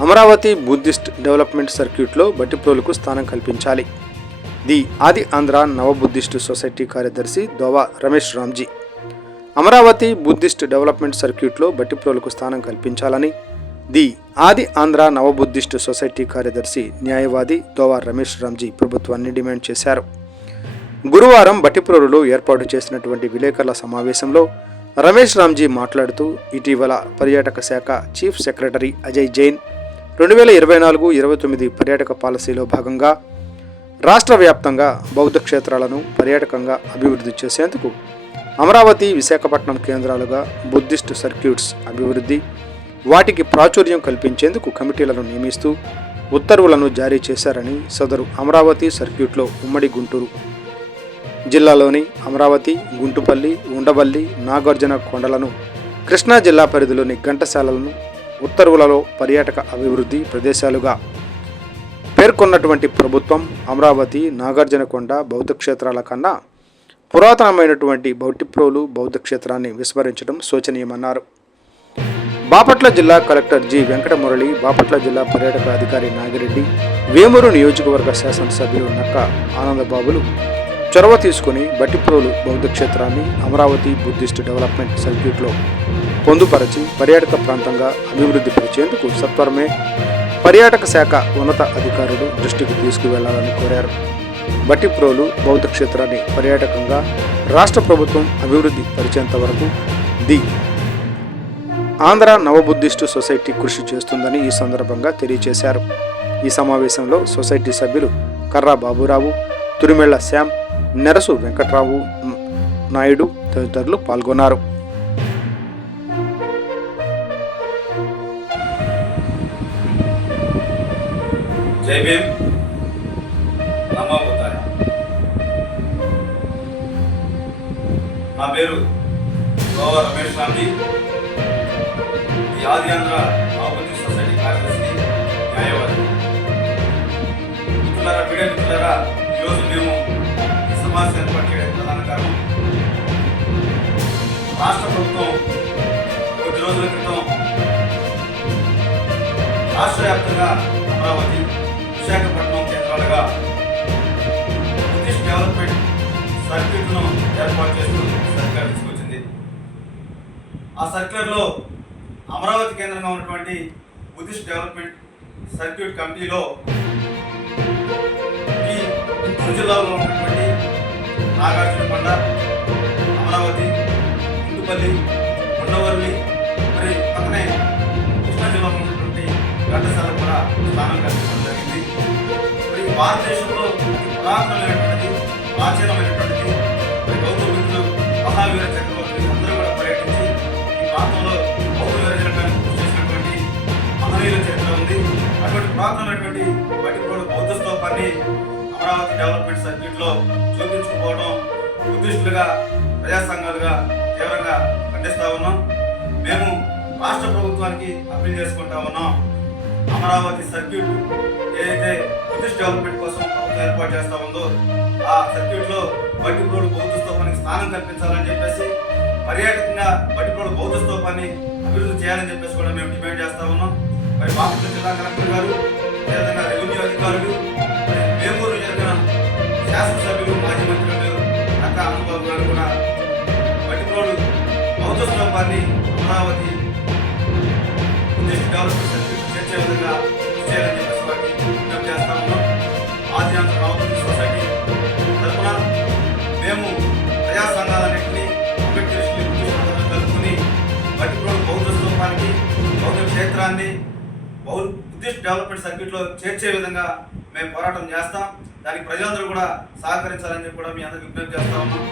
Amaravati Buddhist development సర్క్యూట్లో బట్టిప్రోలుకు స్థానం కల్పించాలి. ది ఆది ఆంధ్ర నవ బుద్ధిస్ట్ సొసైటీ కార్యదర్శి దోవా రమేష్ రామ్జీ. అమరావతి బుద్ధిస్ట్ డెవలప్మెంట్ సర్క్యూట్లో బట్టిప్రోలుకు స్థానం కల్పించాలని ది ఆది ఆంధ్ర నవ బుద్ధిస్ట్ సొసైటీ కార్యదర్శి న్యాయవాది దోవా రమేష్ రామ్జీ ప్రభుత్వాన్ని డిమాండ్ చేశారు. గురువారం బట్టిప్రోలులో ఏర్పాటు చేసినటువంటి విలేకరుల సమావేశంలో రమేష్ రామ్జీ మాట్లాడుతూ, ఇటీవల పర్యాటక శాఖ చీఫ్ సెక్రటరీ అజయ్ జైన్ 2024-29 పర్యాటక పాలసీలో భాగంగా రాష్ట్ర వ్యాప్తంగా బౌద్ధ క్షేత్రాలను పర్యాటకంగా అభివృద్ధి చేసేందుకు అమరావతి, విశాఖపట్నం కేంద్రాలుగా బుద్ధిస్ట్ సర్క్యూట్స్ అభివృద్ధి, వాటికి ప్రాచుర్యం కల్పించేందుకు కమిటీలను నియమిస్తూ ఉత్తర్వులను జారీ చేశారని, సదరు అమరావతి సర్క్యూట్లో ఉమ్మడి గుంటూరు జిల్లాలోని అమరావతి, గుంటుపల్లి, ఉండవల్లి, నాగార్జున కొండలను, కృష్ణా జిల్లా పరిధిలోని ఘంటసాలలను ఉత్తర్వులలో పర్యాటక అభివృద్ధి ప్రదేశాలుగా పేర్కొన్నటువంటి ప్రభుత్వం అమరావతి, నాగార్జునకొండ బౌద్ధ క్షేత్రాల కన్నా పురాతనమైనటువంటి బట్టిప్రోలు బౌద్ధ క్షేత్రాన్ని విస్మరించడం శోచనీయమన్నారు. బాపట్ల జిల్లా కలెక్టర్ జి వెంకటమురళి, బాపట్ల జిల్లా పర్యాటక అధికారి నాగిరెడ్డి, వేమూరు నియోజకవర్గ శాసనసభ్యులు నక్క ఆనందబాబులు చొరవ తీసుకుని బట్టిప్రోలు బౌద్ధ క్షేత్రాన్ని అమరావతి బుద్ధిస్ట్ డెవలప్మెంట్ సర్క్యూట్లో పొందుపరచి పర్యాటక ప్రాంతంగా అభివృద్ధి పరిచేందుకు సత్వరమే పర్యాటక శాఖ ఉన్నత అధికారులు దృష్టికి తీసుకువెళ్లాలని కోరారు. బట్టిప్రోలు బౌద్ధ క్షేత్రాన్ని పర్యాటకంగా రాష్ట్ర ప్రభుత్వం అభివృద్ధి పరిచేంత వరకు ది ఆంధ్ర నవ బుద్ధిస్టు సొసైటీ కృషి చేస్తుందని ఈ సందర్భంగా తెలియజేశారు. ఈ సమావేశంలో సొసైటీ సభ్యులు కర్రా బాబురావు, తురిమెళ్ల శ్యామ్, నెరసు వెంకట్రావు నాయుడు తదితరులు పాల్గొన్నారు. జై భీమ్, నమో బుద్ధాయ. నా పేరు దోవా రమేష్ రామ్జీ, ఈ ఆది ఆంధ్ర నవ బుద్ధిస్ట్ సొసైటీ కార్యదర్శి, న్యాయవాది. మిత్రులారా, మీడియా మిత్రులారా, ఈరోజు మేము ఈ సమావేశం ఏర్పాటు చేయడానికి ప్రధాన కారణం, రాష్ట్ర ప్రభుత్వం కొద్ది రోజుల క్రితం రాష్ట్ర వ్యాప్తంగా అమరావతి, విశాఖపట్నం కేంద్రాలుగా బుద్ధిస్ట్ డెవలప్మెంట్ సర్క్యూట్ను ఏర్పాటు చేస్తూ సర్క్యులర్ తీసుకొచ్చింది. ఆ సర్క్యులర్లో అమరావతి కేంద్రంగా ఉన్నటువంటి బుద్ధిస్ట్ డెవలప్మెంట్ సర్క్యూట్ కమిటీలో ఈ గుంటూరు జిల్లాలో ఉన్నటువంటి నాగార్జునకొండ, అమరావతి, గుంటుపల్లి, ఉండవల్లి, మరి పక్కనే కృష్ణా జిల్లాలో ఉన్నటువంటి ఘంటసాల కూడా స్థానం కల్పించడం జరిగింది. మరి భారతదేశంలో పురాతనమైనటువంటిది, ప్రాచీనమైనటువంటిది, మరి బౌద్ధ బుద్ధులు, మహావీర చక్రవర్తులు అందరూ కూడా పర్యటించి ఈ ప్రాంతంలో బౌద్ధ విరచనడానికి కృషి చేసినటువంటి మహనీయుల చరిత్ర ఉంది. అటువంటి పురాతనమైనటువంటి బట్టిప్రోలు బౌద్ధ స్తూపాన్ని అమరావతి డెవలప్మెంట్ సర్క్యూట్లో చూపించుకోవడం బుద్ధిస్టులుగా, ప్రజా సంఘాలుగా తీవ్రంగా ఖండిస్తూ ఉన్నాం. మేము రాష్ట్ర ప్రభుత్వానికి అప్పీల్ చేసుకుంటా ఉన్నాం. అమరావతి సర్క్యూట్ ఏదైతే బుద్ధిస్ట్ డెవలప్మెంట్ కోసం ఏర్పాటు చేస్తూ ఉందో ఆ సర్క్యూట్లో బట్టిప్రోలు బౌద్ధ స్తూపానికి స్థానం కల్పించాలని చెప్పేసి, పర్యాటకంగా బట్టిప్రోలు బౌద్ధ స్తూపాన్ని అభివృద్ధి చేయాలని చెప్పేసి కూడా మేము డిమాండ్ చేస్తూ ఉన్నాం. మరి బాపట్ల జిల్లా కలెక్టర్ గారు, అదేవిధంగా రెవెన్యూ అధికారులు, వేమూరు జరిగిన శాసనసభ్యులు, మాజీ మంత్రులు నక్క ఆనందబాబు గారు కూడా బట్టిప్రోలు బౌద్ధ స్తూపాన్ని అమరావతి బుద్ధిస్ట్ డెవలప్మెంట్ సర్క్యూట్ చేర్చే విధంగా కృషి చేయాలని చెప్పేసి వారికి విజ్ఞప్తి చేస్తా ఉన్నాం. ఆది ఆంధ్ర నవ బుద్ధిస్ట్ సొసైటీ తరఫున మేము ప్రజా సంఘాలన్నింటినీ అంబేద్కర్ కలుపుకుని బట్టిప్రోలు బౌద్ధ స్తూపానికి, బౌద్ధ క్షేత్రాన్ని బుద్ధిస్ట్ డెవలప్మెంట్ సర్క్యూట్లో చేర్చే విధంగా మేము పోరాటం చేస్తాం. దానికి ప్రజలందరూ కూడా సహకరించాలని చెప్పి కూడా మీ అందరికీ విజ్ఞప్తి చేస్తా ఉన్నాం.